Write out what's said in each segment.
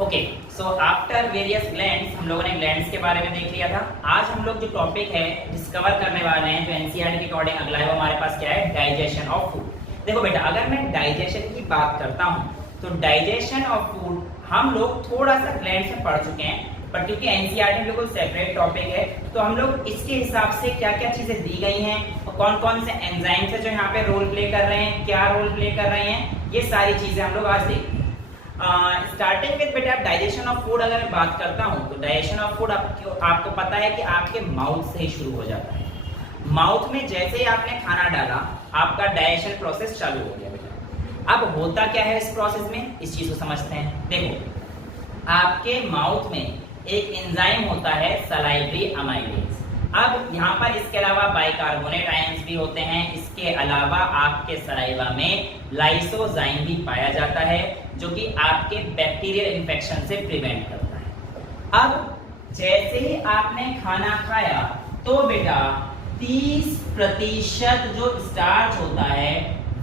Okay, so after various glands हम लोगों ने ग्लैंड्स के बारे में देख लिया था। आज हम लोग जो टॉपिक है डिस्कवर करने वाले हैं, जो एनसीईआरटी के अकॉर्डिंग अगला है, वो हमारे पास क्या है, डाइजेशन ऑफ फूड। देखो बेटा, अगर मैं डाइजेशन की बात करता हूँ तो डाइजेशन ऑफ फूड हम लोग थोड़ा सा ग्लैंड्स में पढ़ चुके हैं, पर क्योंकि एनसीईआरटी में बिल्कुल सेपरेट टॉपिक है तो हम लोग इसके हिसाब से क्या क्या चीजें दी गई हैं और कौन कौन से एंजाइम्स है जो यहाँ पे रोल प्ले कर रहे हैं, क्या रोल प्ले कर रहे हैं, ये सारी चीजें हम लोग आज देखेंगे। स्टार्टिंग विद बेटा डाइजेशन ऑफ फूड अगर मैं बात करता हूँ तो डाइजेशन ऑफ फूड आपको पता है कि आपके माउथ से ही शुरू हो जाता है। माउथ में जैसे ही आपने खाना डाला आपका डाइजेशन प्रोसेस चालू हो गया बेटा। अब होता क्या है इस प्रोसेस में, इस चीज को समझते हैं। देखो, आपके माउथ में एक एंजाइम होता है सलाइवरी अमाइलेज। अब यहाँ पर इसके अलावा बाइकार्बोनेट आयंस भी होते हैं। इसके अलावा आपके सलाइवा में लाइसोजाइम भी पाया जाता है जो कि आपके बैक्टीरियल इन्फेक्शन से प्रिवेंट करता है। अब जैसे ही आपने खाना खाया तो बेटा 30% जो स्टार्च होता है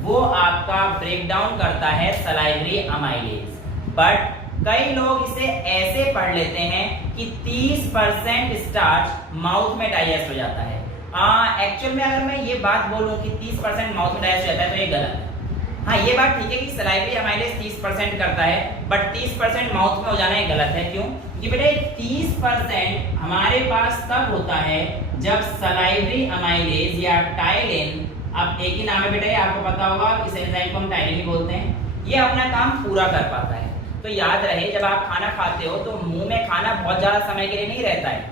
वो आपका ब्रेक डाउन करता है सलाइवरी अमाइलेज। बट कई लोग इसे ऐसे पढ़ लेते हैं कि 30% स्टार्च माउथ में डाइजेस्ट हो जाता है। एक्चुअल में अगर मैं ये बात बोलूं कि 30% माउथ में डाइजेस्ट हो जाता है तो ये गलत है। हाँ, ये बात ठीक है कि सलाइवरी अमाइलेज 30% करता है, बट 30% माउथ में हो जाना ये गलत है। क्यों? क्योंकि बेटा 30% हमारे पास तब होता है जब सलाइवरी अमाइलेज या टाइलिन, अब एक ही नाम है बेटा, ये आपको पता होगा, इस एंजाइम को हम टाइलिन भी बोलते हैं, ये अपना काम पूरा कर पाता है। तो याद रहे, जब आप खाना खाते हो तो मुंह में खाना बहुत ज्यादा समय के लिए नहीं रहता है,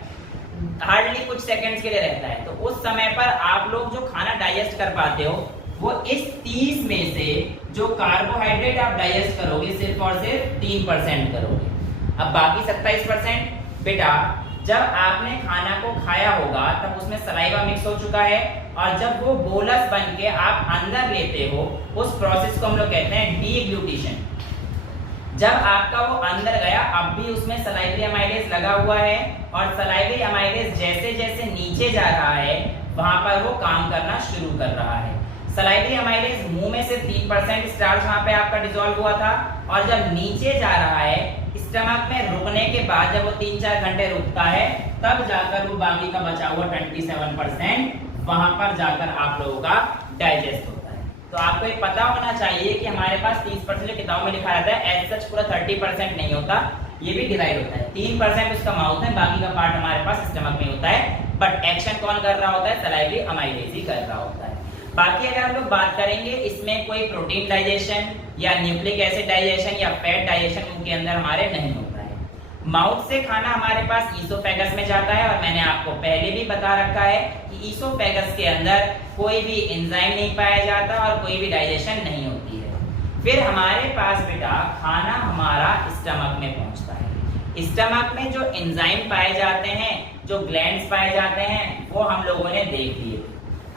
हार्डली कुछ सेकंड्स के लिए रहता है। तो उस समय पर आप लोग जो खाना डाइजेस्ट कर पाते हो वो इस 30 में से जो कार्बोहाइड्रेट आप डाइजेस्ट करोगे सिर्फ और सिर्फ 3% करोगे। अब बाकी 27% बेटा जब आपने खाना को खाया होगा तब उसमें सलाइवा मिक्स हो चुका है और जब वो बोलस बन के आप अंदर लेते हो उस प्रोसेस को हम लोग कहते हैं डीग्लूटिशन। जब आपका वो अंदर गया, अब भी उसमें सलाइवरी अमाइलेज लगा हुआ है और सलाइवरी अमाइलेज जैसे जैसे नीचे जा रहा है वहां पर वो काम करना शुरू कर रहा है। सलाइवरी अमाइलेज मुंह में से 3% स्टार्च वहां पे आपका डिसॉल्व हुआ था और जब नीचे जा रहा है स्टमक में रुकने के बाद, जब वो 3-4 घंटे रुकता है तब जाकर वो बाकी का बचा हुआ 27% वहां पर जाकर आप लोगों का डाइजेस्ट होता है। तो आपको एक पता होना चाहिए कि हमारे पास 30% जो किताबों में लिखा रहता है एज सच पूरा 30% नहीं होता, ये भी डिवाइड होता है। 3% उसका माउथ है, बाकी का पार्ट हमारे पास स्टमक में होता है, बट एक्शन कौन कर रहा होता है, सलाइवरी अमाइलेज ही कर रहा होता है। बाकी अगर हम लोग बात करेंगे इसमें कोई प्रोटीन डाइजेशन या न्यूक्लिक एसिड डाइजेशन या फैट डाइजेशन मुंह के अंदर हमारे नहीं होता है। माउथ से खाना हमारे पास ईसोफेगस में जाता है और मैंने आपको पहले भी बता रखा है कि ईसोफेगस के अंदर कोई भी एंजाइम नहीं पाया जाता और कोई भी डाइजेशन नहीं होती है। फिर हमारे पास बेटा खाना हमारा स्टमक में पहुंचता है। स्टमक में जो एंजाइम पाए जाते हैं, जो ग्लैंड्स पाए जाते हैं, वो हम लोगों ने देख लिए।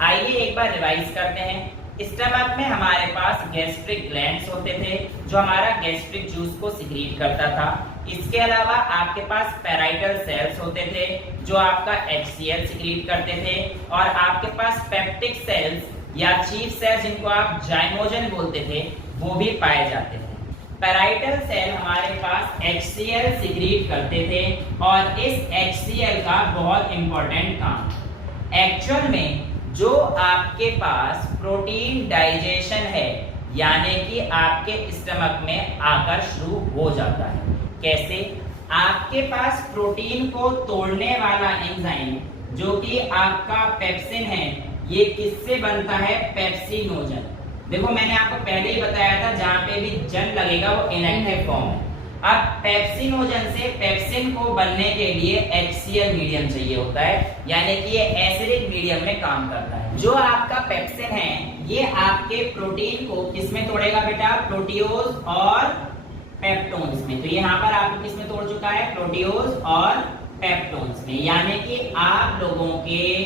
आइए एक बार रिवाइज करते हैं। स्टमक में हमारे पास गैस्ट्रिक ग्लैंड्स होते थे जो हमारा गैस्ट्रिक जूस को सिक्रीट करता था। इसके अलावा आपके पास पैराइटल सेल्स होते थे जो आपका HCl सिक्रीट करते थे और आपके पास पेप्टिक सेल्स या चीफ सेल्स जिनको आप जाइमोजन बोलते थे वो भी पाए जाते थे। पैराइटल सेल हमारे पास HCl सिक्रीट करते थे और इस HCl का बहुत इंपॉर्टेंट काम, एक्चुअल में जो आपके पास प्रोटीन डाइजेशन है यानी कि आपके स्टमक में आकर शुरू हो जाता है। कैसे? आपके पास प्रोटीन को तोड़ने वाला एंजाइम जो कि आपका पेप्सिन है, ये किससे बनता है, पेप्सिनोजन। देखो मैंने आपको पहले ही बताया था जहां पे भी जन लगेगा वो इनएक्टिव फॉर्म है। अब पेप्सिनोजन से पेप्सिन को बनने के लिए HCl मीडियम चाहिए होता है, यानी कि ये एसिडिक मीडियम में काम करता है। जो आपका पेप्सिन है ये आपके प्रोटीन को किसमें तोड़ेगा बेटा, प्रोटियोज और पेप्टोन्स में। तो यहाँ पर आपको किसमें तोड़ चुका है, प्रोटियोज और पेप्टोन्स में, यानी कि आप लोगों के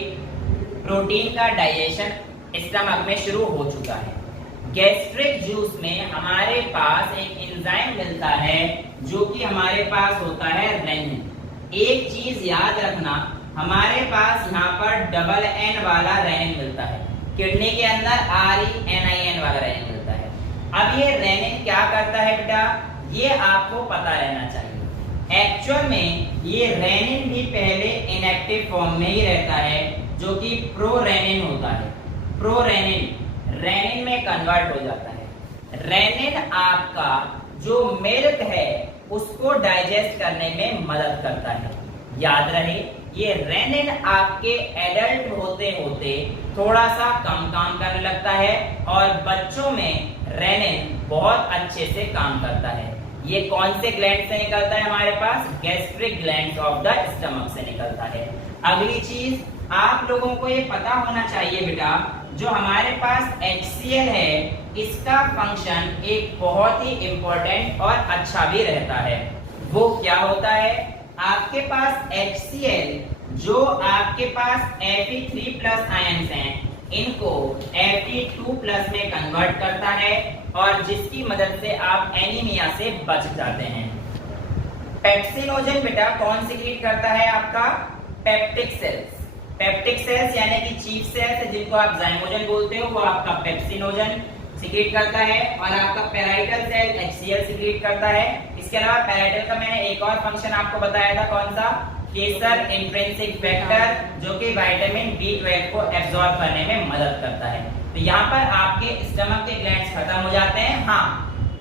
प्रोटीन का डाइजेशन स्टमक में शुरू हो चुका है। गैस्ट्रिक जूस में हमारे पास एक एंजाइम मिलता है जो कि हमारे पास होता है रेनिन। एक चीज याद रखना, हमारे पास यहाँ पर डबल N वाला रेनिन मिलता है, किडनी के अंदर RENIN वाला रेनिन मिलता है। अब ये रेनिन क्या करता है बेटा, ये आपको पता रहना चाहिए। एक्चुअल में ये रेनिन भी पहले इनएक्टिव फॉर्म में ही रहता है, जो कि प्रोरेनिन होता है। प्रोरेनिन रेनिन में कन्वर्ट हो जाता है। रेनिन आपका जो मिल्क है उसको डाइजेस्ट करने में मदद करता है। याद रहे, ये रेनिन आपके एडल्ट होते होते थोड़ा सा कम काम करने लगता है और बच्चों में रेनिन बहुत अच्छे से काम करता है। ये कौन से ग्लैंड से निकलता है हमारे पास? Gastric gland of the stomach से निकलता है। अगली चीज आप लोगों को ये पता होना चाहिए बेटा, जो हमारे पास HCl है इसका फंक्शन एक बहुत ही इंपॉर्टेंट और अच्छा भी रहता है। वो क्या होता है? आपके पास HCl जो आपके पास Fe3+ आयंस हैं इनको Fe2+ में कन्वर्ट करता है और जिसकी मदद से आप एनीमिया से बच जाते हैं। पेप्सिनोजन बेटा कौन सीक्रेट करता है? आपका पेप्टिक सेल्स। पेप्टिक सेल्स यानी कि चीफ सेल्स है जिनको आप जाइमोजन बोलते हो, वो आपका पेप्सिनोजन सीक्रेट करता है और आपका पेराइटल सेल HCl सीक्रेट करता है। इसके अलावा पेराइटल का मैंने एक और फंक्शन आपको बताया था, कौन सा? केसर इंट्रिंसिक फैक्टर, जो कि विटामिन B12 को एब्जॉर्ब करने में मदद करता है। तो यहाँ पर आपके स्टमक के ग्लैंड्स खत्म हो जाते हैं। हाँ,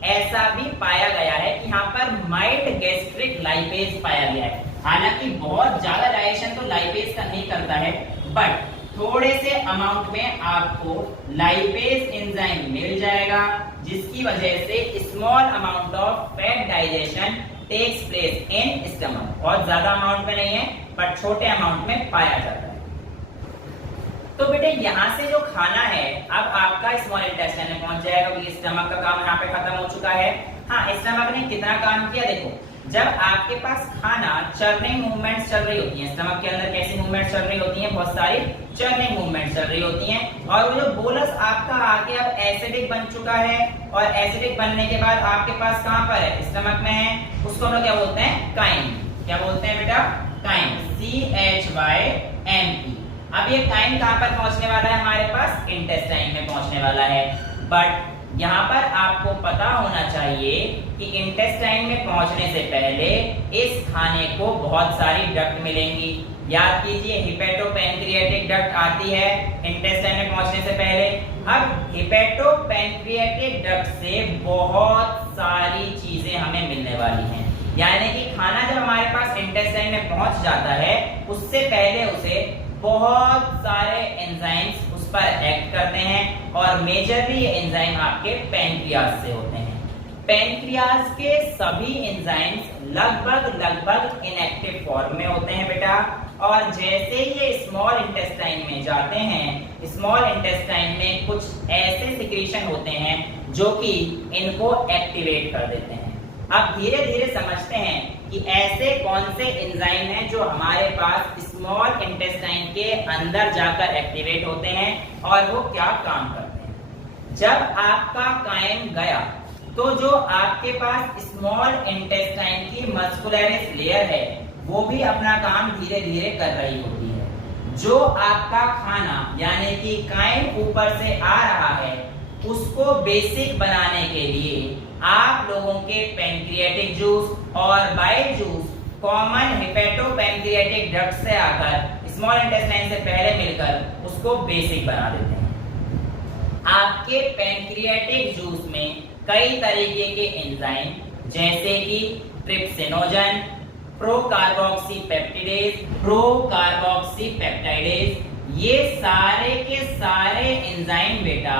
ऐसा भी पाया गया है कि यहाँ पर माइल्ड गैस्ट्रिक लाइपेज पाया गया है। हालांकि बहुत ज्यादा डाइजेशन तो लाइपेज का नहीं करता है, बट थोड़े से अमाउंट में आपको लाइपेज एंजाइम मिल जाएगा, जिसकी वजह से small amount of fat digestion takes place in stomach. बहुत ज्यादा अमाउंट में नहीं है, बट छोटे अमाउंट में पाया जाता है। तो बेटे यहाँ से जो खाना है अब आपका स्मॉल इंटेस्टाइन में पहुंच जाएगा, क्योंकि स्टमक का काम यहाँ पे खत्म हो चुका है। हाँ, स्टमक ने कितना काम किया देखो, जब आपके पास खाना चर्निंग मूवमेंट्स चल रही होती हैं, स्टमक के अंदर कैसी मूवमेंट्स चल रही होती हैं? बहुत सारी चर्निंग मूवमेंट्स चल रही होती हैं। और वो जो बोलस आपका आके अब एसिडिक बन चुका है और एसिडिक बनने के बाद आपके पास कहाँ पर है? स्टमक में है। उसको हम लोग क्या बोलते हैं? काइम। क्या बोलते हैं बेटा? काइम। CHYME। अब ये काइम कहाँ पर पहुंचने वाला है? हमारे पास इंटेस्टाइन में पहुंचने वाला है। बट यहाँ पर आपको पता होना चाहिए कि इंटेस्टाइन में पहुंचने से पहले इस खाने को बहुत सारी डक्ट मिलेंगी। याद कीजिए, हिपेटोपैंक्रियाटिक डक्ट आती है इंटेस्टाइन में पहुंचने से पहले। अब हिपेटोपैंक्रियाटिक डक्ट से बहुत सारी चीजें हमें मिलने वाली हैं, यानी कि खाना जब हमारे पास इंटेस्टाइन में पहुंच जाता है उससे पहले उसे बहुत सारे एंजाइम्स उस पर एक्ट करते हैं और मेजरली ये एंजाइम आपके पैंक्रियाज से होते हैं। पैंक्रियाज के सभी एंजाइम्स लगभग इनएक्टिव फॉर्म में होते हैं बेटा, और जैसे ये स्मॉल इंटेस्टाइन में जाते हैं, स्मॉल इंटेस्टाइन में कुछ ऐसे सिक्रीशन होते हैं जो कि इनको एक्टिवेट कर देते हैं। अब धीरे धीरे समझते हैं कि ऐसे कौन से एंजाइम हैं जो हमारे पास स्मॉल इंटेस्टाइन के अंदर जाकर एक्टिवेट होते हैं और वो क्या काम करते हैं। जब आपका काइम गया तो जो आपके पास स्मॉल इंटेस्टाइन की मस्कुलरिस लेयर है वो भी अपना काम धीरे धीरे कर रही होती है। जो आपका खाना यानी कि काइम ऊपर से आ रहा है उसको बेसिक बनाने के लिए आप लोगों के पैंक्रियाटिक जूस और बाइल जूस कॉमन हिपेटोपैंक्रियाटिक डक्ट से आकर स्मॉल इंटेस्टाइन से पहले मिलकर उसको बेसिक बना देते हैं। आपके पैंक्रियाटिक जूस में कई तरीके के एंजाइम जैसे कि ट्रिप्सिनोजन, प्रोकार्बोक्सीपेप्टाइडेज, ये सारे के सारे एंजाइम बेटा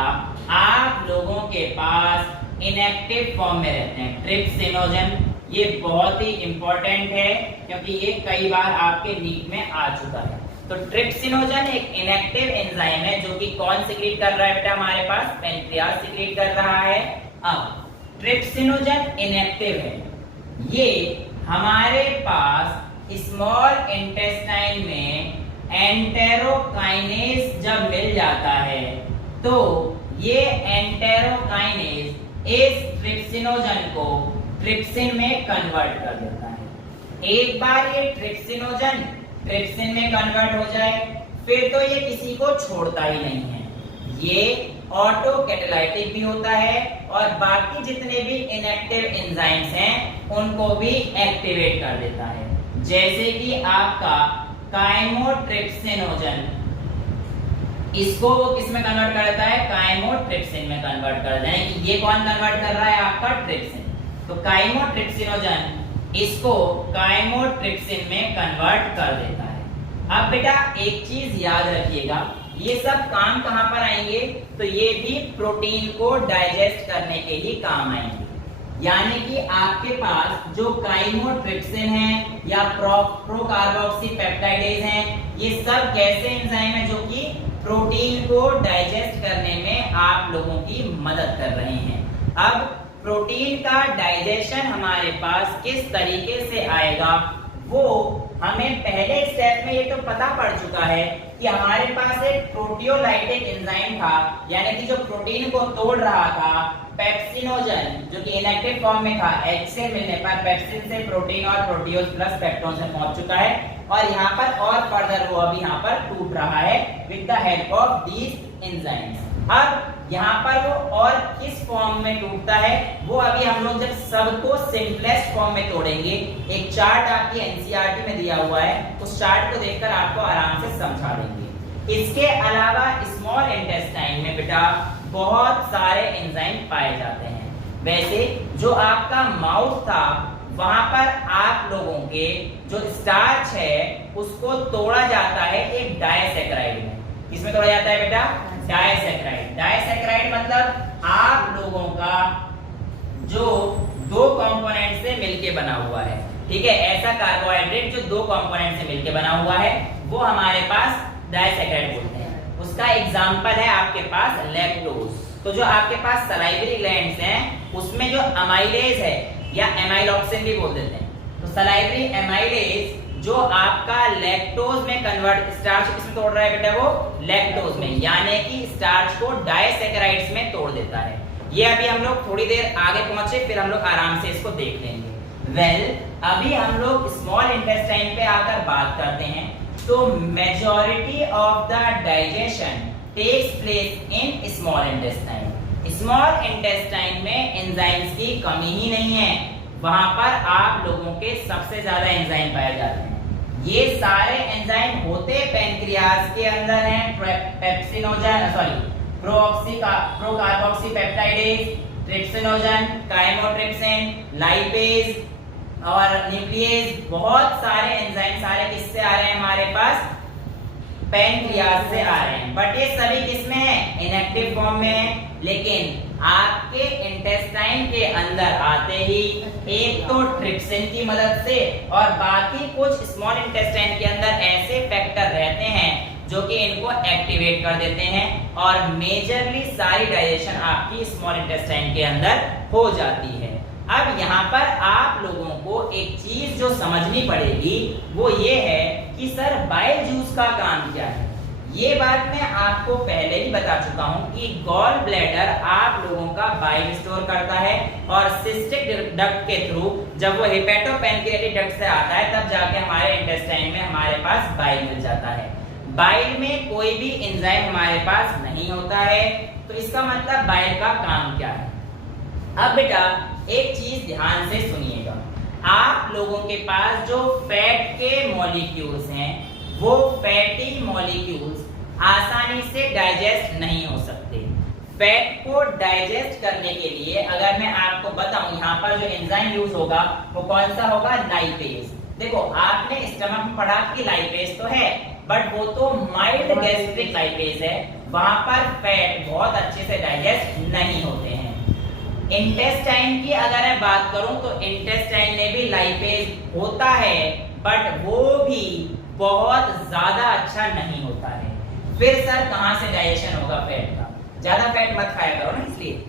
आप लोगों के पास इनएक्टिव फॉर्म में रहते हैं। ट्रिप्सिनोजन ये बहुत ही इंपॉर्टेंट है क्योंकि ये कई बार आपके नीट में आ चुका है। तो ट्रिप्सिनोजन एक इनएक्टिव एंजाइम है जो कि कौन सीक्रेट कर रहा है बेटा? हमारे पास पैंक्रियाज सीक्रेट कर रहा है। अब ट्रिप्सिनोजन इनएक्टिव है, ये हमारे पास स्मॉल इंटेस्टाइन में एंटेरोकाइनेज जब मिल जाता है तो ये एंटेरोकाइनेज इस ट्रिप्सिनोजन को ट्रिप्सिन में कन्वर्ट कर देता है। एक बार ये ट्रिप्सिनोजन ट्रिप्सिन में कन्वर्ट हो जाए फिर तो ये किसी को छोड़ता ही नहीं है। ये ऑटो कैटालाइटिक भी होता है और बाकी जितने भी इनएक्टिव एंजाइम्स हैं उनको भी एक्टिवेट कर देता है। जैसे कि आपका काइमोट्रिप्सिनोजन, इसको वो किस में कन्वर्ट करता है, काइमोट्रिप्सिन में कन्वर्ट कर दें कि ये कौन कन्वर्ट कर रहा है, आपका ट्रिप्सिन। तो काइमोट्रिप्सिनोजन इसको काइमोट्रिप्सिन में कन्वर्ट कर देता है। अब बेटा एक चीज याद रखिएगा, ये सब काम कहां पर आएंगे, तो ये भी प्रोटीन को डाइजेस्ट करने के ही काम आएंगे। यानी कि आपके पास जो काइमोट्रिप्सिन है या प्रोकार्बोक्सी पेप्टाइडेज हैं, ये सब कैसे एंजाइम है जो कि प्रोटीन को डाइजेस्ट करने में आप लोगों की मदद कर रहे हैं। अब प्रोटीन का डाइजेशन हमारे पास किस तरीके से आएगा, वो हमें पहले स्टेप में ये तो पता पड़ चुका है कि हमारे पास एक प्रोटियोलाइटिक एंजाइम था, यानी कि जो प्रोटीन को तोड़ रहा था, पेप्सिनोजन, जो कि इनएक्टिव फॉर्म में था, H से मिलने पर पेप्सिन से प्रोटीन और प्रोटियोज प्लस पेप्टोन से पहुंच चुका है और यहाँ पर और फर्दर वो अभी यहाँ पर टूट रहा है with the help of these enzymes. अब यहाँ पर वो और किस फॉर्म में टूटता है, वो अभी हम लोग जब सबको सिंपलेस्ट फॉर्म में तोड़ेंगे, एक चार्ट आपकी एनसीईआरटी में दिया हुआ है, उस चार्ट को देखकर आपको आराम से समझा देंगे। इसके अलावा स्मॉल इंटेस्टाइन में बेटा बहुत सारे एंजाइम पाए जाते हैं। वैसे जो आपका माउथ था, वहां पर आप लोगों के जो स्टार्च है उसको तोड़ा जाता है एक डायसैकेराइड में। किसमें तोड़ा जाता है बेटा, डायसैकेराइड। डायसैकेराइड मतलब आप लोगों का जो दो कंपोनेंट से मिलके बना हुआ है, ठीक है, ऐसा कार्बोहाइड्रेट जो दो कंपोनेंट से मिलके बना हुआ है वो हमारे पास डायसैकेराइड बोलते हैं। उसका एग्जांपल है आपके पास लैक्टोज। तो जो आपके पास सलाइवरी ग्लैंड्स हैं उसमें जो अमाइलेज है या एमाइलॉक्सिन भी बोल देते हैं, तो सलाइवरी एमाइलेज जो आपका लैक्टोज में कन्वर्ट, स्टार्च किसमें तोड़ रहा है बेटा, वो लैक्टोज में, यानी कि स्टार्च को डायसैकेराइड्स में तोड़ देता है। ये अभी हम लोग थोड़ी देर आगे पहुंचे फिर हम लोग आराम से इसको देख लेंगे। अभी हम लोग स्मॉल इंटेस्टाइन पे आकर बात करते हैं। तो majority of the digestion takes place in small intestine. Small intestine में एंजाइम्स की कमी ही नहीं है, वहां पर आप लोगों के सबसे ज्यादा एंजाइम पाए जाते हैं। ये सारे एंजाइम होते पैंक्रियाज के अंदर हैं, pepsinogen procarboxy peptidase, trypsinogen, chymotrypsin, lipase और न्यूक्लियेज, बहुत सारे एंजाइम सारे किससे आ रहे हैं हमारे पास, पैंक्रियाज से आ रहे हैं। बट ये सभी किसमें है, इनएक्टिव फॉर्म में है। लेकिन आपके इंटेस्टाइन के अंदर आते ही एक तो ट्रिप्सिन की मदद से और बाकी कुछ स्मॉल इंटेस्टाइन के अंदर ऐसे फैक्टर रहते हैं जो कि इनको एक्टिवेट कर देते हैं और मेजरली सारी डाइजेशन आपकी स्मॉल इंटेस्टाइन के अंदर हो जाती है। अब यहाँ पर आप लोगों को एक चीज जो समझनी पड़ेगी वो ये है कि सर बाइल जूस का काम क्या है। ये बात मैं आपको पहले ही बता चुका हूँ कि गॉल ब्लैडर आप लोगों का बाइल स्टोर करता है और सिस्टिक डक्ट के थ्रू जब वो हेपेटोपैंक्रियाटिक डक्ट से आता है तब जाके हमारे इंटेस्टाइन में हमारे पास बाइल मिल जाता है। बाइल में कोई भी एंजाइम हमारे पास नहीं होता है, तो इसका मतलब बाइल का काम क्या है। अब बेटा एक चीज ध्यान से सुनिएगा, आप लोगों के पास जो फैट के मॉलिक्यूल्स हैं वो फैटी मॉलिक्यूल्स आसानी से डाइजेस्ट नहीं हो सकते। फैट को डाइजेस्ट करने के लिए अगर मैं आपको बताऊं यहाँ पर जो एंजाइम यूज होगा वो कौन सा होगा, लाइपेज। देखो आपने स्टमक में पढ़ा कि लाइपेज तो है बट वो तो माइल्ड गैस्ट्रिक लाइपेज है, वहां पर फैट बहुत अच्छे से डाइजेस्ट नहीं होते हैं। इंटेस्टाइन की अगर मैं बात करूं तो इंटेस्टाइन में भी लाइपेज होता है बट वो भी बहुत ज्यादा अच्छा नहीं होता है। फिर सर कहां से डाइजेशन होगा फैट का, ज्यादा फैट मत खाया करो ना इसलिए।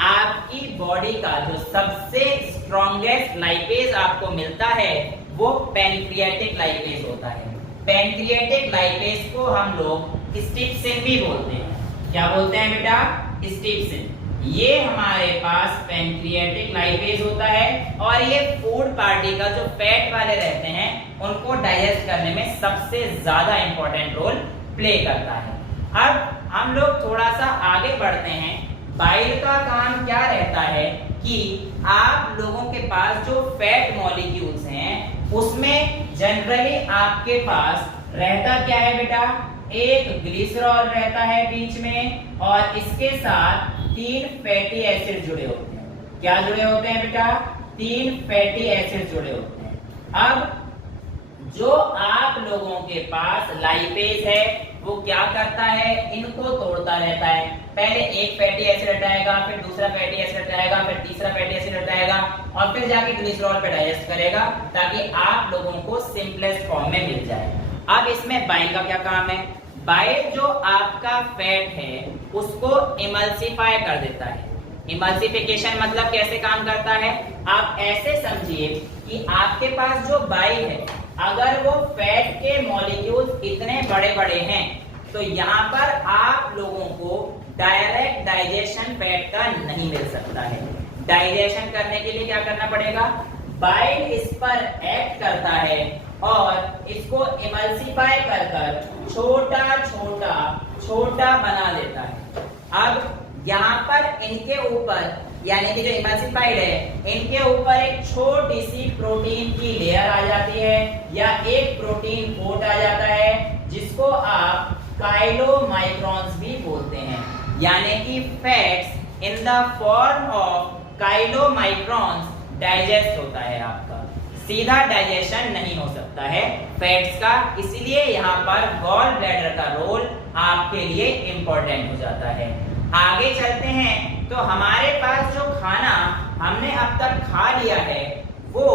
आपकी बॉडी का जो सबसे स्ट्रॉन्गेस्ट लाइपेज आपको मिलता है वो पैंक्रियाटिक लाइपेज होता है। पैंक्रियाटिक लाइपेज को हम लोग स्टिप्सिन भी बोलते हैं। क्या बोलते हैं बेटा, स्टिप्सिन। ये हमारे पास पैंक्रियाटिक लाइपेज होता है और ये फूड पार्टिकल जो फैट वाले रहते हैं उनको डाइजेस्ट करने में सबसे ज्यादा इंपॉर्टेंट रोल प्ले करता है। अब हम लोग थोड़ा सा आगे बढ़ते हैं। बाइल का काम क्या रहता है कि आप लोगों के पास जो फैट मॉलिक्यूल्स हैं उसमें जनरली आपके पास रहता क्या है बेटा, एक ग्लिसरॉल रहता है बीच में और इसके साथ 3 फैटी एसिड जुड़े होते हैं। क्या जुड़े होते हैं बेटा, 3 फैटी एसिड जुड़े होते हैं। अब जो आप लोगों के पास लाइपेज है वो क्या करता है, इनको तोड़ता रहता है। पहले एक फैटी एसिड हटाएगा, फिर दूसरा फैटी एसिड हटाएगा, फिर तीसरा फैटी एसिड हटाएगा और फिर जाके ग्लिसरॉल पे डाइजेस्ट करेगा ताकि आप लोगों को सिंपलेस्ट फॉर्म में मिल जाए। अब इसमें बाइल का क्या काम है, बाइल जो आपका फैट है उसको इमल्सिफाई कर देता है। इमल्सिफिकेशन मतलब कैसे काम करता है, आप ऐसे समझिए कि आपके पास जो बाइल है अगर वो फैट के मॉलिक्यूल्स इतने बड़े बड़े हैं तो यहाँ पर आप लोगों को डायरेक्ट डाइजेशन फैट का नहीं मिल सकता है। डाइजेशन करने के लिए क्या करना पड़ेगा, बाइल इस पर एक्ट करता है और इसको इमल्सिफाई कर कर छोटा छोटा छोटा बना देता है। अब यहाँ पर इनके ऊपर यानी कि जो इमल्सिफाइड है इनके ऊपर एक छोटी सी प्रोटीन की लेयर आ जाती है या एक प्रोटीन कोट आ जाता है जिसको आप काइलोमाइक्रॉन्स भी बोलते हैं, यानी कि fats in the form of काइलोमाइक्रॉन्स digest होता है। आपका सीधा डाइजेशन नहीं हो सकता है फैट्स का, इसलिए यहाँ पर गॉल ब्लैडर का रोल आपके लिए इंपॉर्टेंट हो जाता है। आगे चलते हैं तो हमारे पास जो खाना हमने अब तक खा लिया है वो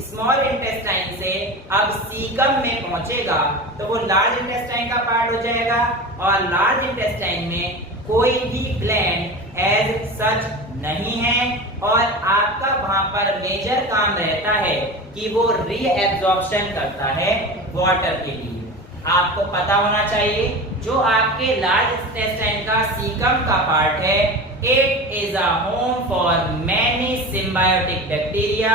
स्मॉल इंटेस्टाइन से अब सीकम में पहुंचेगा तो वो लार्ज इंटेस्टाइन का पार्ट हो जाएगा और लार्ज इंटेस्टाइन में कोई भी ग्लैंड एज सच नहीं है और आपका वहां पर मेजर काम रहता है कि वो रीएब्जॉर्प्शन करता है वाटर के लिए। आपको पता होना चाहिए जो आपके लार्ज इंटेस्टाइन का सीकम का पार्ट है, it is a home for many symbiotic bacteria.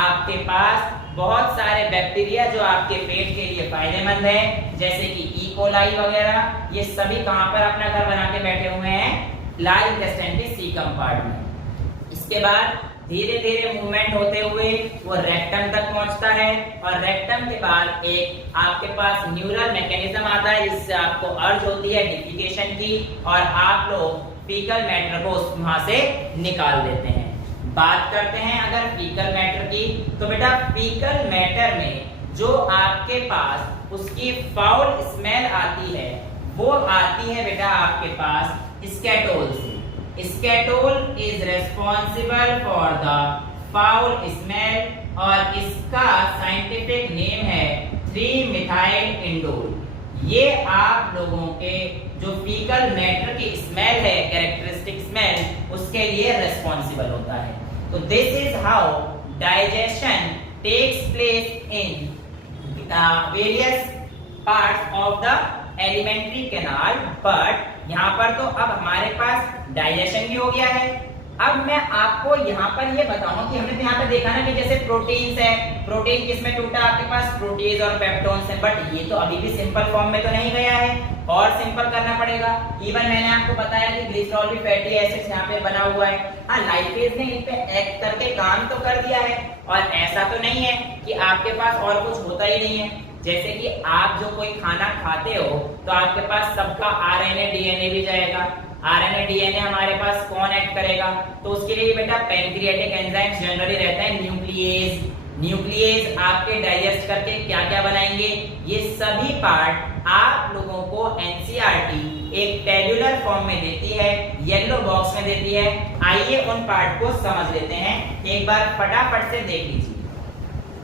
आपके पास बहुत सारे बैक्टीरिया जो आपके पेट के लिए फायदेमंद है जैसे कि ई कोलाई वगैरह, ये सभी कहां पर अपना घर बना के बैठे हुए हैं, लार्ज इंटेस्टाइन के सीकम पार्ट में। इसके बाद धीरे धीरे मूवमेंट होते हुए वो रेक्टम तक पहुंचता है और रेक्टम के बाद एक आपके पास न्यूरल मैकेनिज्म आता है जिससे आपको अर्ज होती है डिफिकेशन की और आप लोग फीकल मैटर को वहां से निकाल देते हैं। बात करते हैं अगर फीकल मैटर की तो बेटा फीकल मैटर में जो आपके पास उसकी फाउल स्मेल आती है वो आती है बेटा आपके पास स्केटोल से। स्केटोल is responsible for the foul smell और इसका साइंटिफिक नेम है 3-मिथाइल इंडोल। ये आप लोगों के जो फीकल मैटर की स्मेल है, कैरेक्टरिस्टिक स्मेल, उसके लिए रेस्पॉन्सिबल होता है। तो this is how digestion takes place in various parts of the alimentary canal. But यहाँ पर तो अब हमारे पास डाइजेशन भी हो गया है। अब मैं आपको यहाँ पर ये बताऊं कि हमने तो यहाँ पर देखा ना कि जैसे प्रोटीन्स है, प्रोटीन किसमें टूटा, आपके पास प्रोटीज और पेप्टोन्स है, बट ये तो अभी भी सिंपल फॉर्म में तो नहीं गया है और सिंपल करना पड़ेगा। इवन मैंने आपको बताया कि ग्लिसरॉल भी फैटी एसिड्स यहाँ पे बना हुआ है। हाँ, लाइपेज ने इन पे एक्ट करके काम तो कर दिया है और ऐसा तो नहीं है कि आपके पास और कुछ होता ही नहीं है। जैसे कि आप जो कोई खाना खाते हो तो आपके पास सबका आरएनए डीएनए भी जाएगा। आरएनए डीएनए हमारे पास कौन एक्ट करेगा, तो उसके लिए बेटा पैंक्रियाटिक एंजाइम्स जनरली रहता है, न्यूक्लियेज। न्यूक्लियेज आपके डाइजेस्ट करके क्या क्या बनाएंगे, ये सभी पार्ट आप लोगों को एनसीईआरटी एक टेबुलर फॉर्म में देती है, येलो बॉक्स में देती है। आइए उन पार्ट को समझ लेते हैं, एक बार फटाफट से देख लीजिए।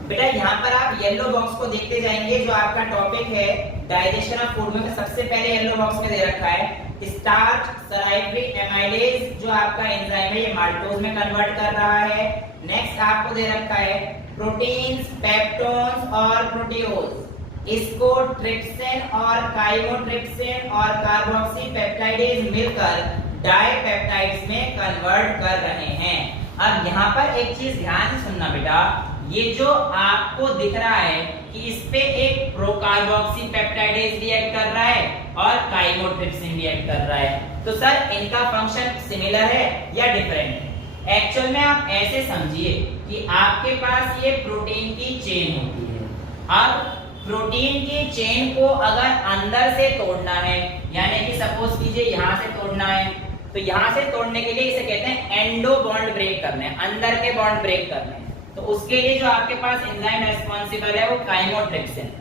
बेटा यहाँ पर आप येलो बॉक्स को देखते जाएंगे, जो आपका टॉपिक है डाइजेशन ऑफ फूड में सबसे पहले येलो बॉक्स में दे रखा है स्टार्च सलाइवरी एमाइलेज, जो आपका एंजाइम है ये माल्टोज में कन्वर्ट कर रहा है। नेक्स्ट आपको दे रखा है प्रोटीन्स, पेप्टोन्स और प्रोटियोज, इसको ट्रिप्सिन और काइमोट्रिप्सिन और कार्बोक्सी पेप्टाइडेज मिलकर डाइपेप्टाइड्स में कन्वर्ट कर रहे हैं। अब यहाँ पर एक चीज ध्यान से सुनना बेटा, ये जो आपको दिख रहा है कि इस पे एक प्रोकार्बोक्सी पेप्टाइडेज रिएक्ट कर रहा है और काइमोट्रिप्सिन रिएक्ट कर रहा है, तो सर इनका फंक्शन सिमिलर है या डिफरेंट है? एक्चुअल में आप ऐसे समझिए कि आपके पास ये प्रोटीन की चेन होती है। अब प्रोटीन की चेन को अगर अंदर से तोड़ना है, यानी कि सपोज कीजिए यहां से तोड़ना है, तो यहां से तोड़ने के लिए इसे कहते हैं एंडो बॉन्ड ब्रेक करना है, अंदर के बॉन्ड ब्रेक करने हैं। तो उसके लिए जो आपके पास एंजाइम रेस्पॉन्सिबल है वो काइमोट्रिप्सिन।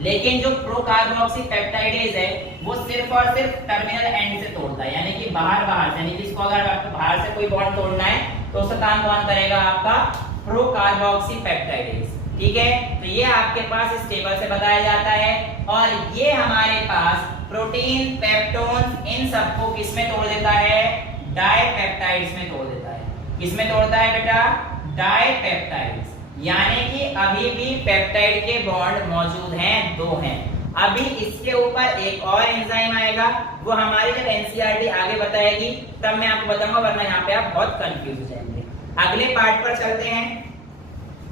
लेकिन जो प्रोकार्बोक्सी पेप्टाइडेज है वो सिर्फ और सिर्फ टर्मिनल एंड से तोड़ता है, यानी कि बाहर से, यानी कि इसको अगर आपको बाहर से कोई बॉन्ड तोड़ना है तो उसका काम कौन करेगा? आपका प्रोकार्बोक्सी पेप्टाइडेज। ठीक है, तो ये आपके पास इस टेबल से बताया जाता है। और ये हमारे पास प्रोटीन, पेप्टोन्स, इन सबको किसमें तोड़ देता है? डाइपेप्टाइड्स में तोड़ देता है। किसमें तोड़ता है बेटा? डाइपेप्टाइड्स, यानी कि अभी भी पेप्टाइड के बॉन्ड मौजूद हैं, 2 हैं। अभी इसके ऊपर एक और एंजाइम आएगा, वो हमारी जब एनसीईआरटी आगे बताएगी तब मैं आपको बताऊंगा, वरना यहाँ पे आप बहुत कंफ्यूज हो जाएंगे। अगले पार्ट पर चलते हैं।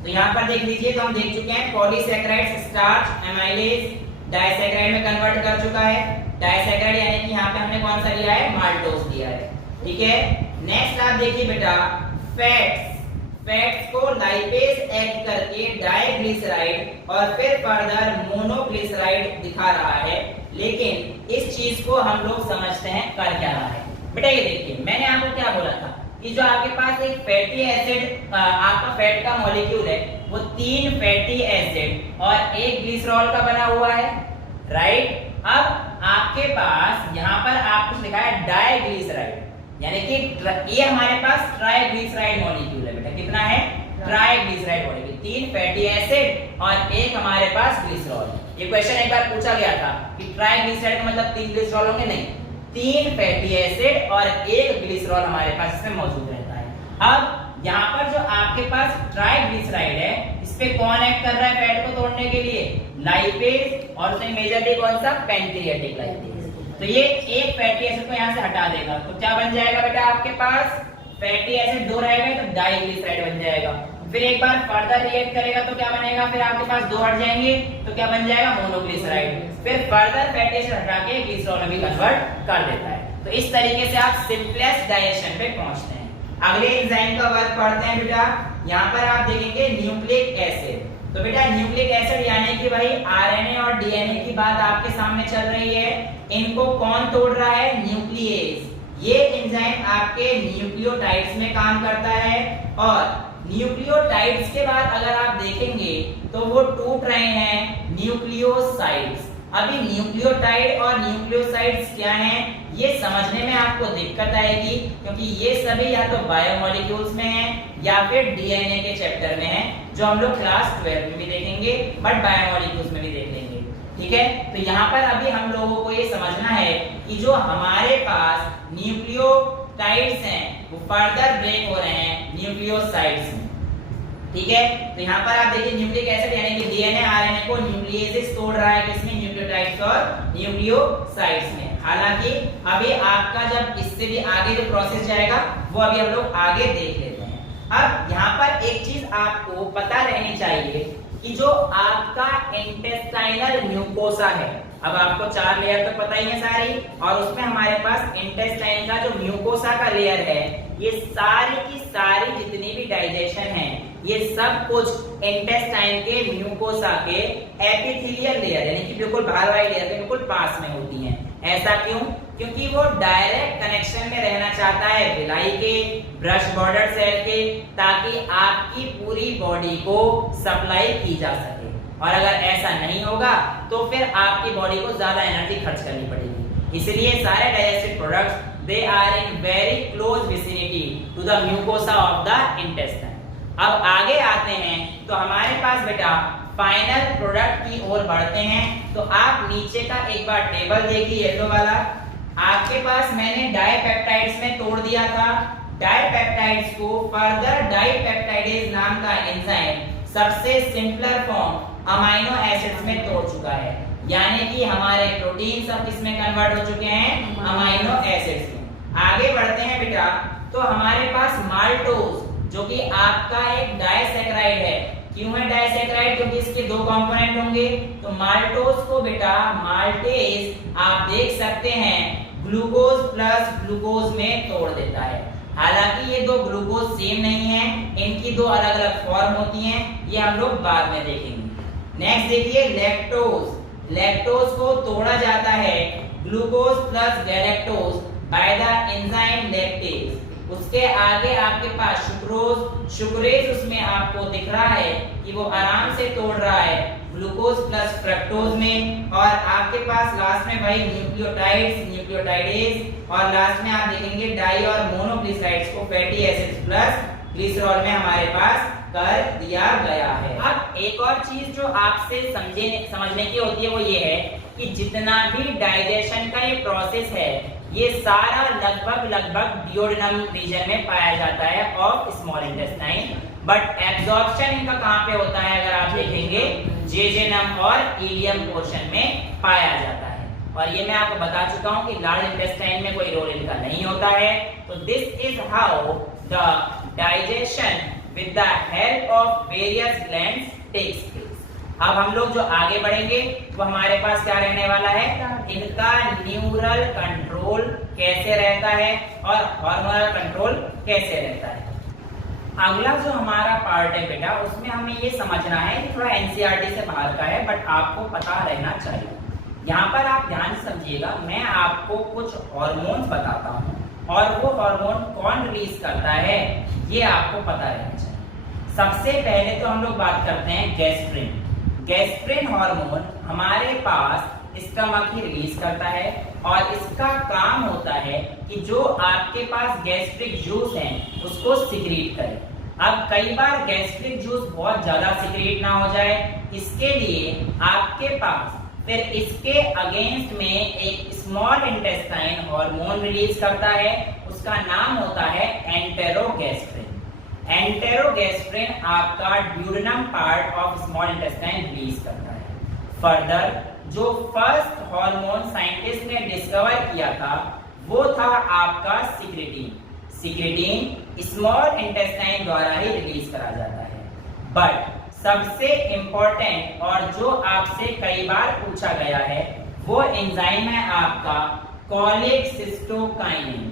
तो यहाँ पर देख लीजिए, तो हम देख चुके हैं पॉलीसैकेराइड स्टार्च एमाइलेज डाइसैकेराइड में कन्वर्ट कर चुका है। डाइसैकेराइड यानी कि यहाँ पे हमने कौन सा लिया है? माल्टोज लिया है। ठीक है, नेक्स्ट आप देखिए बेटा, फैट्स को लाइपेज ऐड करके डाइग्लिसराइड और फिर फर्दर मोनोग्लिसराइड दिखा रहा है। लेकिन इस चीज को हम लोग समझते हैं कर क्या रहा है। बेटा ये देखिए, मैंने आपको क्या बोला था कि जो आपके पास एक फैटी एसिड, आपका फैट का मॉलिक्यूल है, वो 3 फैटी एसिड और 1 ग्लिसरॉल का बना हुआ है, राइट? अब आपके पास यहाँ पर आपको लिखा है डाइग्लिसराइड, यानी कि ये हमारे पास ट्राइग्लिसराइड मॉलिक्यूल है बेटा। कितना है? ट्राइग्लिसराइड मॉलिक्यूल, 3 फैटी एसिड और 1 हमारे पास ग्लिसरॉल। ये क्वेश्चन एक बार पूछा गया था कि ट्राइग्लिसराइड का मतलब 3 ग्लिसरॉल होंगे, नहीं, 3 फैटी एसिड और 1 ग्लिसरॉल हमारे पास इसमें मौजूद रहता है। अब यहाँ पर जो आपके पास ट्राइग्लिसराइड है, इस पे कौन एक्ट कर रहा है फैट को तोड़ने के लिए? लाइपेज, और उसमें मेजरली कौन सा? Pancreatic lipase. तो ये एक फैटी एसिड को यहाँ से हटा देगा, तो क्या बन जाएगा बेटा? आपके पास फैटी एसिड 2 रहेगा तो डाइग्लिसराइड बन जाएगा। फिर एक बार फर्दर रिएक्ट करेगा तो क्या बनेगा? फिर आपके पास 2 हट जाएंगे तो क्या बन जाएगा? मोनोग्लिसराइड। फिर फर्दर फैटी एसिड हटा के ग्लिसरॉल में भी कन्वर्ट कर देता है। तो इस तरीके से आप सिंपलेस्ट डाइजेशन पे पहुंचते हैं। अगले एंजाइम का वर्क पढ़ते हैं बेटा। यहाँ पर आप देखेंगे न्यूक्लिक एसिड। तो बेटा न्यूक्लिक एसिड यानी कि भाई आरएनए और डीएनए की बात आपके सामने चल रही है। इनको कौन तोड़ रहा है? न्यूक्लियेज। ये एंजाइम आपके न्यूक्लियोटाइड्स में काम करता है। और न्यूक्लियोटाइड्स के बाद अगर आप देखेंगे तो वो टूट रहे हैं न्यूक्लियोसाइड्स। अभी न्यूक्लियोटाइड और न्यूक्लियोसाइड्स क्या हैं ये समझने में आपको दिक्कत आएगी, क्योंकि ये सभी या तो बायोमोलिक्यूल्स में हैं या फिर डीएनए के चैप्टर में हैं, जो हम लोग क्लास 12 में भी देखेंगे, बट बायोमोलिक्यूल्स में भी देख लेंगे। ठीक है, तो यहाँ पर अभी हम लोगों को ये समझना है कि जो हमारे पास न्यूक्लियोटाइड्स हैं वो फर्दर ब्रेक हो रहे हैं न्यूक्लियोसाइड्स में। ठीक है, तो यहाँ पर आप देखिए न्यूक्लिक एसिड यानी कि डीएनए आरएनए को न्यूक्लियेजेस तोड़ रहा है, किसमें? न्यूक्लियोटाइड्स और न्यूक्लियोसाइड्स में। हालांकि अभी आपका जब इससे भी आगे जो प्रोसेस जाएगा वो अभी हम लोग आगे देख लेते हैं। अब यहाँ पर एक चीज आपको पता रहनी चाहिए कि जो आपका इंटेस्टाइनल म्यूकोसा है, अब आपको 4 लेयर तो पता ही है सारी, और उसमें हमारे पास इंटेस्टाइन का जो म्यूकोसा का लेयर है, ये सारी की सारी जितनी भी डाइजेशन है ये सब कुछ इंटेस्टाइन के म्यूकोसा के एपिथेलियल लेयर यानी कि बिल्कुल बाहर वाली लेयर के बिल्कुल पास में होती हैं। ऐसा क्यों? क्योंकि वो डायरेक्ट कनेक्शन में रहना चाहता है विलाई के, ब्रश बॉर्डर सेल के, ताकि आपकी पूरी बॉडी को सप्लाई की जा सके। और अगर ऐसा नहीं होगा तो फिर आपकी बॉडी को ज्यादा एनर्जी खर्च करनी पड़ेगी। इसलिए सारे digestive products they are in very close vicinity to the mucosa of the intestine. अब आगे आते हैं तो हमारे पास बेटा फाइनल प्रोडक्ट की ओर बढ़ते हैं। तो आप नीचे का एक बार टेबल देखिए, येलो वाला। आपके पास मैंने डाइपेप्टाइड्स में तोड़ दिया था। डाइपेप्टाइड्स को फर्दर डाइपेप्टाइडेज नाम का एंजाइम सबसे सिंपलर फॉर्म अमाइनो एसिड्स में तोड़ चुका है, यानी कि हमारे प्रोटीन सब किसमें कन्वर्ट हो चुके हैं? अमाइनो एसिड्स में। आगे बढ़ते हैं बेटा, तो हमारे पास माल्टोज जो कि आपका एक डाइसैकेराइड है। क्यों है डाइसैकेराइड? क्योंकि इसके 2 कंपोनेंट होंगे। तो माल्टोज को बेटा माल्टेज आप देख सकते हैं ग्लूकोज प्लस ग्लूकोज में तोड़ देता है। हालांकि ये दो ग्लूकोज सेम नहीं है, इनकी दो अलग अलग फॉर्म होती हैं, ये हम लोग बाद में देखेंगे। नेक्स्ट देखिए लैक्टोज। लैक्टोज को तोड़ा जाता है glucose plus galactose by the enzyme lactase. उसके आगे आपके पास सुक्रोज, सुक्रेज उसमें आपको दिख रहा है कि वो आराम से तोड़ रहा है ग्लूकोज प्लस फ्रक्टोज में, और आपके पास लास्ट में वही न्यूक्लियोटाइड्स, न्यूक्लियोटाइडेज, और लास्ट में आप देखेंगे डाई और मोनोग्लिसराइड्स को फैटी एसिड्स प्लस ग्लिसरॉल में हमारे पास कर दिया गया है। अब एक और चीज जो आपसे समझने की होती है वो ये है कि जितना भी डाइजेशन का ये प्रोसेस है ये सारा लगभग डियोडेनम रीजन में पाया जाता है of small intestine, but absorption इनका कहाँ पे होता है अगर आप देखेंगे जेजेनम और इलियम पोर्शन में पाया जाता है। और ये मैं आपको बता चुका हूँ कि लार्ज इंटेस्टाइन में कोई रोल इनका नहीं होता है। तो this is how the digestion with the help of various glands takes place. अब हम लोग जो आगे बढ़ेंगे वो हमारे पास क्या रहने वाला है, इनका न्यूरल कंट्रोल कैसे रहता है और हार्मोनल कंट्रोल कैसे रहता है। अगला जो हमारा पार्ट है बेटा उसमें हमें ये समझना है कि थोड़ा एनसीईआरटी से बाहर का है बट आपको पता रहना चाहिए। यहाँ पर आप ध्यान से समझिएगा, मैं आपको कुछ हार्मोन्स बताता हूँ और वो हार्मोन कौन रिलीज करता है ये आपको पता रहना चाहिए। सबसे पहले तो हम लोग बात करते हैं गैस्ट्रिन। गैस्ट्रिन हार्मोन हमारे पास स्टमक ही रिलीज करता है और इसका काम होता है कि जो आपके पास गैस्ट्रिक जूस है उसको सिक्रीट करे। अब कई बार गैस्ट्रिक जूस बहुत ज्यादा सिक्रीट ना हो जाए, इसके लिए आपके पास फिर इसके अगेंस्ट में एक स्मॉल इंटेस्टाइन हार्मोन रिलीज करता है, उसका नाम होता है एंटेरोगैस्ट्रिन। एंटेरोगैस्ट्रिन आपका duodenum part of small intestine release करता है। फर्दर जो फर्स्ट हार्मोन साइंटिस्ट ने डिस्कवर किया था वो था आपका सिक्रेटिन। सिक्रेटिन स्मॉल इंटेस्टाइन द्वारा ही रिलीज करा जाता है। बट सबसे इंपॉर्टेंट और जो आपसे कई बार पूछा गया है वो एंजाइम है आपका कोलेसिस्टोकाइनिन।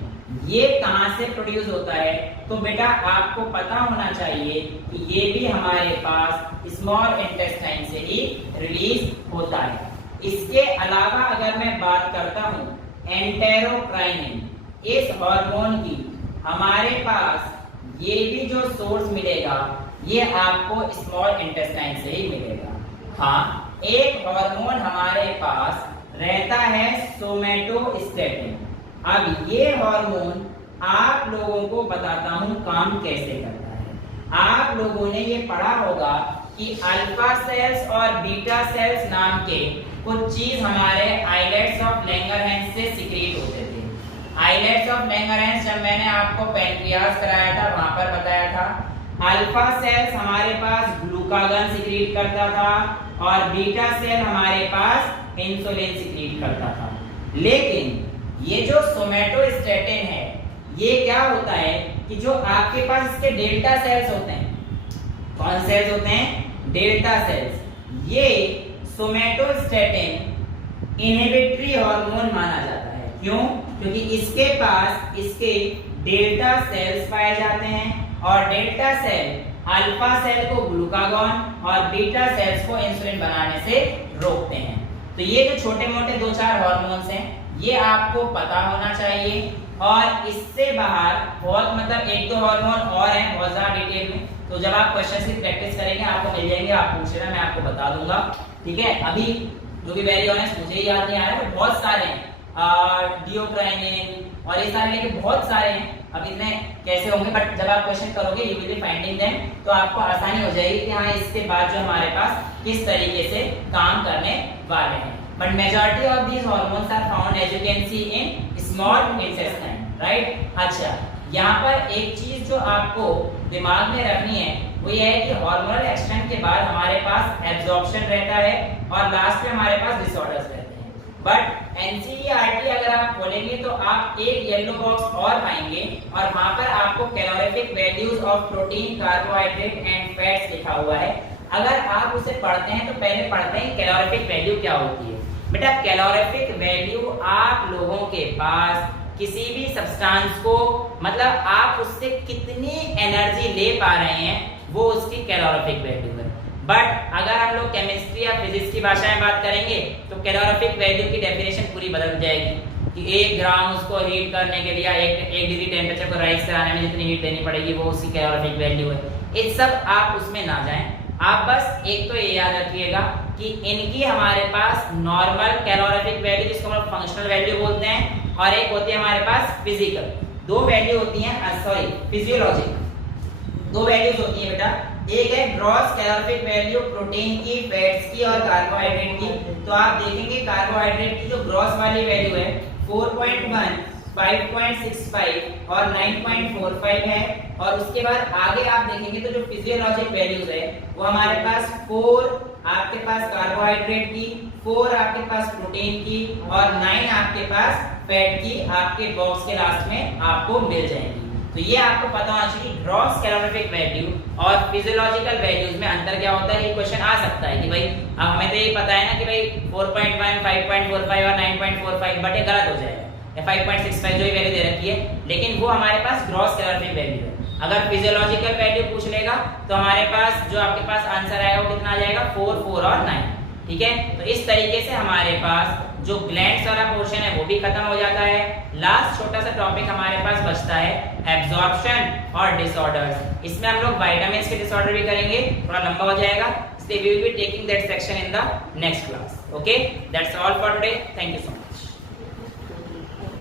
ये कहां से प्रोड्यूस होता है, तो बेटा आपको पता होना चाहिए कि ये भी हमारे पास स्मॉल इंटेस्टाइन से ही रिलीज होता है। इसके अलावा अगर मैं बात करता हूं एंटेरोक्राइनिन, इस हार्मोन की हमारे पास ये भी जो सोर्स मिलेगा ये आपको स्मॉल इंटेस्टाइन से ही मिलेगा। हाँ, एक हार्मोन हमारे पास रहता है सोमेटोस्टेटिन। अब ये हार्मोन आप लोगों को बताता हूं काम कैसे करता है। आप लोगों ने ये पढ़ा होगा कि अल्फा सेल्स और बीटा सेल्स नाम के कुछ चीज हमारे आइलेट्स ऑफ लैंगरहैंस से सिक्रीट होते थे। आइलेट्स ऑफ लैंगरहैंस जब मैंने आपको पैनक्रियास कराया था वहां पर बताया था अल्फा सेल्स हमारे पास ग्लूकागन सिक्रीट करता था और बीटा सेल हमारे पास इंसुलिन सिक्रीट करता था। लेकिन ये जो सोमेटोस्टेटिन है ये क्या होता है कि जो आपके पास इसके डेल्टा सेल्स होते हैं, कौन सेल्स होते हैं, डेल्टा सेल्स, ये सोमेटोस्टेटिन इनहिबिटरी हार्मोन माना जाता है। क्यों? क्योंकि इसके पास इसके डेल्टा सेल्स पाए जाते हैं और डेल्टा सेल अल्फा सेल को ग्लूकागॉन और बीटा सेल्स को इंसुलिन बनाने से रोकते हैं। तो ये जो छोटे मोटे दो चार हार्मोन्स हैं ये आपको पता होना चाहिए। और इससे बाहर बहुत मतलब एक दो हार्मोन और हैं बहुत ज्यादा डिटेल में, तो जब आप क्वेश्चन की प्रैक्टिस करेंगे आपको मिल जाएंगे, आप पूछ लेना मैं आपको बता दूंगा। ठीक है, अभी जो भी वेरी ऑनेस्ट मुझे याद नहीं आ रहा है, बहुत सारे हैं, डियोक्राइनिन और ये सारे लेके बहुत सारे हैं, अब इतने कैसे होंगे, बट जब आप क्वेश्चन करोगे you will be finding them, तो आपको आसानी हो जाएगी कि हाँ इसके बाद जो हमारे पास किस तरीके से काम करने वाले हैं। But majority of these hormones are found as you can see in small intestine, right. अच्छा, यहाँ पर एक चीज जो आपको दिमाग में रखनी है वो ये है कि हार्मोनल एक्शन के बाद हमारे पास एब्जॉर्प्शन रहता है और लास्ट में हमारे पास डिसऑर्डर्स रहते हैं। बट एनसीईआरटी अगर आप खोलेंगे तो आप एक येलो बॉक्स और पाएंगे और वहां पर आपको calorific values of protein, carbohydrate and fats लिखा हुआ है। अगर आप उसे पढ़ते हैं तो पहले पढ़ते हैं कैलोरीफिक वैल्यू क्या होती है। बेटा कैलोरीफिक वैल्यू आप लोगों के पास किसी भी सब्सटेंस को, मतलब आप उससे कितनी एनर्जी ले पा रहे हैं, वो उसकी कैलोरीफिक वैल्यू है। बट अगर हम लोग केमिस्ट्री या फिजिक्स की भाषा में बात करेंगे तो कैलोरीफिक वैल्यू की डेफिनेशन पूरी बदल जाएगी कि 1 ग्राम उसको हीट करने के लिए 1 डिग्री टेम्परेचर को राइज कराने में जितनी हीट देनी पड़ेगी वो उसकी कैलोरीफिक वैल्यू है। ये सब आप उसमें ना जाएं, आप बस एक तो ये याद रखिएगा कि इनकी हमारे पास नॉर्मल कैलोरीफिक वैल्यू जिसको हम फंक्शनल वैल्यू बोलते हैं, और एक होती है हमारे पास फिजिकल। दो वैल्यू होती हैं, सॉरी फिजियोलॉजिक। दो वैल्यूज होती हैं बेटा, एक है ग्रॉस कैलोरीफिक वैल्यू प्रोटीन की, फैट्स की और कार्बोहाइड्रेट की। तो आप देखेंगे कार्बोहाइड्रेट की जो ग्रॉस वाली वैल्यू है 4.1, 5.65 और 9.45 है, और उसके बाद आगे आप देखेंगे तो जो फिजियोलॉजिक वैल्यूज है वो हमारे पास 4 आपके पास कार्बोहाइड्रेट की, 4 आपके पास प्रोटीन की और 9 आपके पास फैट की आपके बॉक्स के लास्ट में आपको मिल जाएंगी। तो ये आपको पता होना चाहिए कि ग्रॉस कैलोरीफिक वैल्यू और फिजियोलॉजिकल वैल्यूज में अंतर क्या होता है। ये क्वेश्चन आ सकता है कि भाई अब हमें तो ये पता है ना कि भाई 4.1, 5.45 और 9.45, बट ये गलत हो जाएगा, या 5.65 जो ही वैल्यू दे रखी है, लेकिन वो हमारे पास ग्रॉस कैलोरीफिक वैल्यू है। अगर फिजियोलॉजिकल वैल्यू पूछ लेगा तो हमारे पास जो आपके पास आंसर आएगा वो कितना आ जाएगा, 4, 4 और 9। ठीक है, तो इस तरीके से हमारे पास जो ग्लैंड्स वाला पोर्शन है वो भी खत्म हो जाता है। लास्ट छोटा सा टॉपिक हमारे पास बचता है एब्जॉर्प्शन और डिसऑर्डर्स। इसमें हम लोग विटामिन्स के डिसऑर्डर भी करेंगे, थोड़ा लंबा हो जाएगा, इसलिए we will be taking that section in the next class. Okay, that's all for today, thank you so much.